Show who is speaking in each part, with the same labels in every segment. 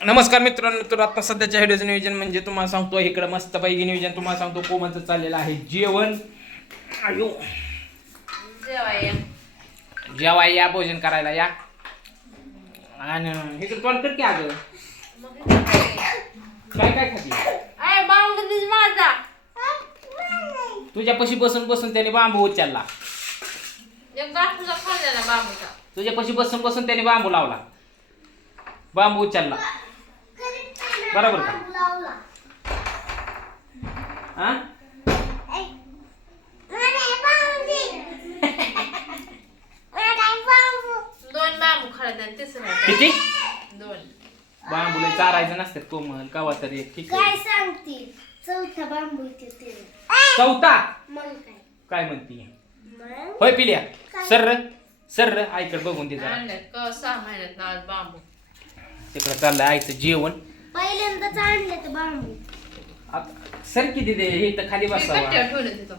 Speaker 1: नमस्कार मित्रांनो तर आता सध्याच्या व्हिडिओचं नियोजन म्हणजे तुम्हाला सांगतो इकडं मस्त पैकी नियोजन तुम्हाला सांगतो कोमाचं चाललेलं आहे जेवण. आयो.
Speaker 2: जेवाय
Speaker 1: या भोजन करायला या. आणि इकडे तोंड कर की अगं. काय काय खाती? तुझ्यापाशी बसून बसून त्याने बांबू उचलला. तुझ्यापाशी बसून बसून त्याने बांबू लावला. बांबू उचलला. बरोबर का? हा?
Speaker 2: दोन बांबू खाल्ले आणि तिसरा
Speaker 1: किती?
Speaker 2: दोन.
Speaker 1: बांबूला चारायचं नसतात कोमल? कवा तरी एक ठीक आहे.
Speaker 3: काय सांगते? चौथा बांबू इथे ते.
Speaker 1: चौथा?
Speaker 3: मग काय?
Speaker 1: काय म्हणती?
Speaker 3: मग?
Speaker 1: होय पिल्या. सर सर आईकडे बघून दे जरा.
Speaker 2: आणले क सहा महिन्यात आज बांबू.
Speaker 1: तिकडे चाललंय आईचं जेवण.
Speaker 3: आणले ते बांबू
Speaker 1: आता सर किती दे हे तर खाली बसावा.
Speaker 2: कट्ट्यावर ठेवलं तिथं.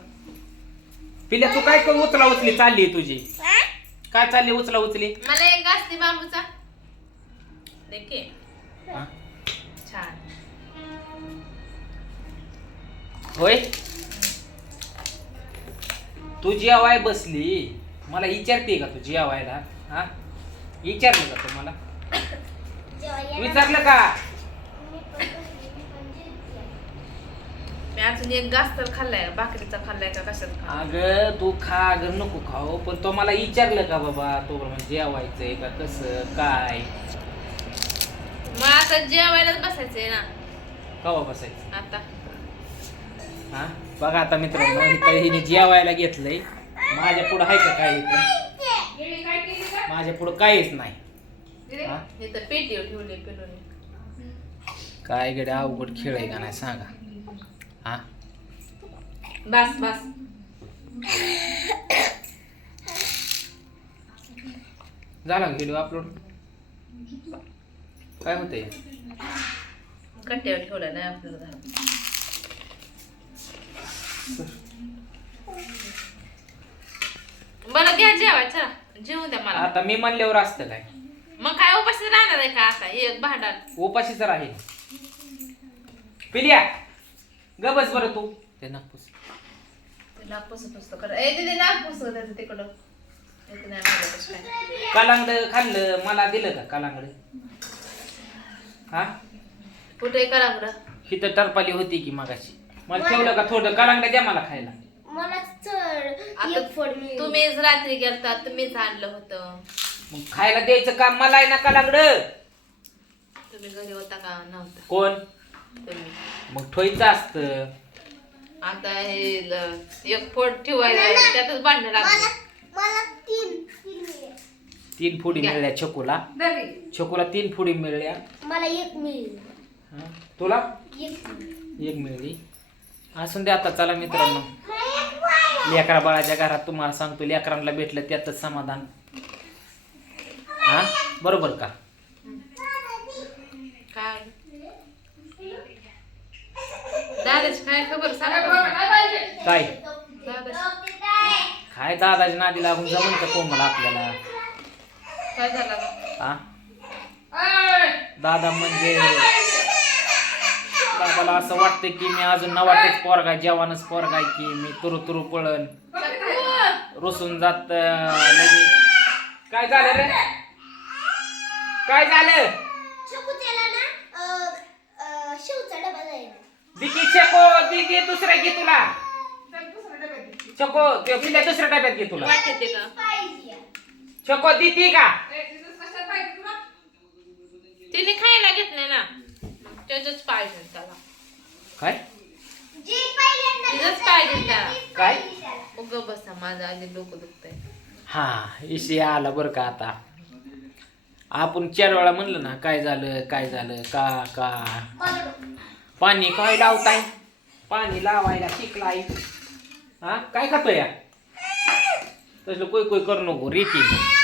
Speaker 1: पिल्या तू काय करू उचला उचली चालली तुझी. काय चालली उचला उचली.
Speaker 2: मला एक गास्ती बांबूचा. देखे.
Speaker 1: हा?
Speaker 2: छान.
Speaker 1: होय? तू जेवाय बसली. मला विचारते का तू जेवायला? हा? विचारलं का तू मला? विचारलं का?
Speaker 2: मी अजून एक घास तर खाल्लाय भाकरीचा खाल्लाय का कशात खाल्लाय?
Speaker 1: अगं तू खा अगं नको खाऊ. पण तो मला विचारलं का बाबा तो म्हणजे जेवायचंय का कसं काय?
Speaker 2: मग आता जेवायलाच बसायचंय ना.
Speaker 1: कवा बसायचं?
Speaker 2: आता.
Speaker 1: हा? बघा आता मित्रांनो इथं हिने जेवायला घेतलंय. माझ्या पुढं आहे का काय इथं? माझ्या पुढं काहीच नाही. हा?
Speaker 2: इथं पेटीवर ठेवले पेटून
Speaker 1: काय गडे अवघड खेळ आहे का नाही सांगा. हा.
Speaker 2: बस बस.
Speaker 1: झाला व्हिडिओ अपलोड काय होतंय?
Speaker 2: कट्ट्यावर ठेवला नाही आपल्याला. बरं घ्या जेवायचं. जेवून द्या मला.
Speaker 1: आता मी म्हणल्यावर असतं काय?
Speaker 2: मग काय उपाशी राहणार आहे का आता? एक भांडण.
Speaker 1: उपाशीच राहील पिल्या? गबस बरं तू. ते नागपूस.
Speaker 2: कर ए तिथे त्याचं तिकडं नाही काय.
Speaker 1: कलांगड खाल्लं मला दिलं का कलांगड? हा?
Speaker 2: कुठे करा बरं
Speaker 1: हिथं टरपाली होती की मागाशी. मला ठेवलं का थोडं? कलांगड द्या मला खायला.
Speaker 3: मला चढ एक मिळेल.
Speaker 2: तुम्हीच रात्री गेलता तुम्हीच आणलं होतं.
Speaker 1: मग खायला द्यायचं काम मला आहे ना कलांगड?
Speaker 2: तुम्ही घरी होता का? नव्हता.
Speaker 1: कोण? मग ठोयचं असतं.
Speaker 2: आता हे ल- एक फोड ठेवायला त्यातच भांडण लागलं
Speaker 3: मला तीन तीन मिळेल.
Speaker 1: तीन फुडी. मिळल्या छकुला. छकुला तीन फुडी मिळल्या.
Speaker 3: मला एक मिळेल.
Speaker 1: हा? तुला?
Speaker 3: एक मिळेल.
Speaker 1: एक मिळली. असून दे आता चला मित्रांनो. लेकरा बाळाच्या घरात तुम्हाला सांगतो लेकरांना भेटलं त्यातच समाधान. हा? बरोबर का?
Speaker 2: काय? दादाची काय खबर? सांगा
Speaker 1: काय
Speaker 2: दादाची.
Speaker 1: काय दादाच्या नादी लागून जमून का कोमल आपल्याला?
Speaker 2: काय झालं
Speaker 1: हा दादा म्हणजे दादाला असं वाटतं की मी अजून नवाटेच पोरगा जेवणच पोरगा आहे की मी तुरु तुरु पळण रुसून जात काय झालं रे? काय झालं?
Speaker 3: ना शिवचा डबा जाईल.
Speaker 1: दिकी छको दिकी दुसऱ्या घे तुला. छको ते पिल्या दुसऱ्या डब्यात घे तुला.
Speaker 2: वाटते का?
Speaker 1: छको देते का?
Speaker 2: तिने खायला घेतले ना. त्याच्याच पाहिजे त्याला.
Speaker 1: काय?
Speaker 2: तिथंच पाहिजे त्याला.
Speaker 1: काय?
Speaker 2: उग बसा माझं आधी डोकं दुखतंय.
Speaker 1: हा इशे आला बरं का आता. आपण चार वेळा म्हणलं ना काय झालं काय झालं का का? पाणी काय लावताय? पाणी लावायला शिकलाय. हा? काय खातोय या? तसलं कोय कोय करू नको रीती.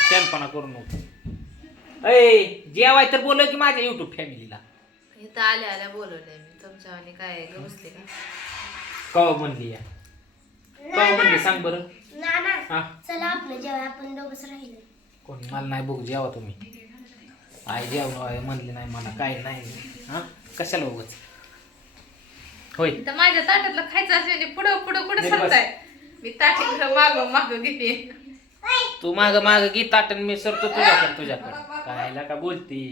Speaker 1: शहाणपणा करू नको. अय जेवाय तर बोलव की माझ्या युट्यूब फॅमिलीला
Speaker 2: इथं आल्या आल्या बोलवलंय मी. तुमच्या आणि काय ग बसले का?
Speaker 1: कवा म्हणली या? कवा म्हणली सांग बरं.
Speaker 3: ना ना
Speaker 1: हा?
Speaker 3: चला आपलं जेव्हा आपण दोघंच राहिलो.
Speaker 1: कोण? मला नाही बघू जेवा तुम्ही. आई जेवण म्हणले नाही मला. काय नाही. हा? कशाला उगच? होय.
Speaker 2: तर माझ्या ताटातलं खायचं असेल पुढं पुढं पुढं
Speaker 1: नीट बस.
Speaker 2: सरताय मी ताटी माग माग घेते
Speaker 1: तू माग माग गीत ताटन मी सरतो तुझ्याकडे तुझ्याकडे. कायला का बोलती?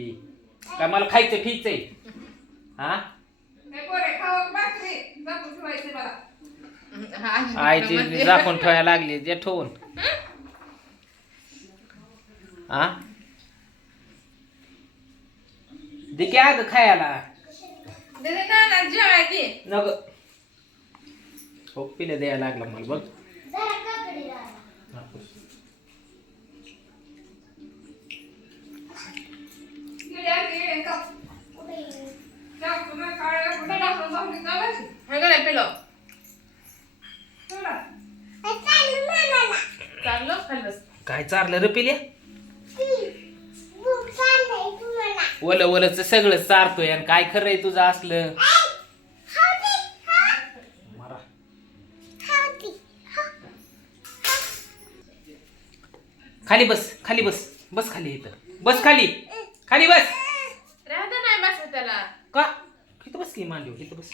Speaker 1: काय मला खायचं फियचंय हा? आईची झाकून ठेवायला लागली जे ठेवून. हा? दे की अगं खायला.
Speaker 2: दीदी ना ना जेवाय दे
Speaker 1: नग पिले द्यायला लागला मला बघ.
Speaker 2: हे काय
Speaker 1: काय चारलं रे ओलं ओलच सगळं चारतोय आणि काय खरंय तुझं असलं. खाली बस खाली बस बस खाली इथं. बस खाली खाली बस.
Speaker 2: राहता नाही बस त्याला.
Speaker 1: का? इथं बस की मांडव इथं बस.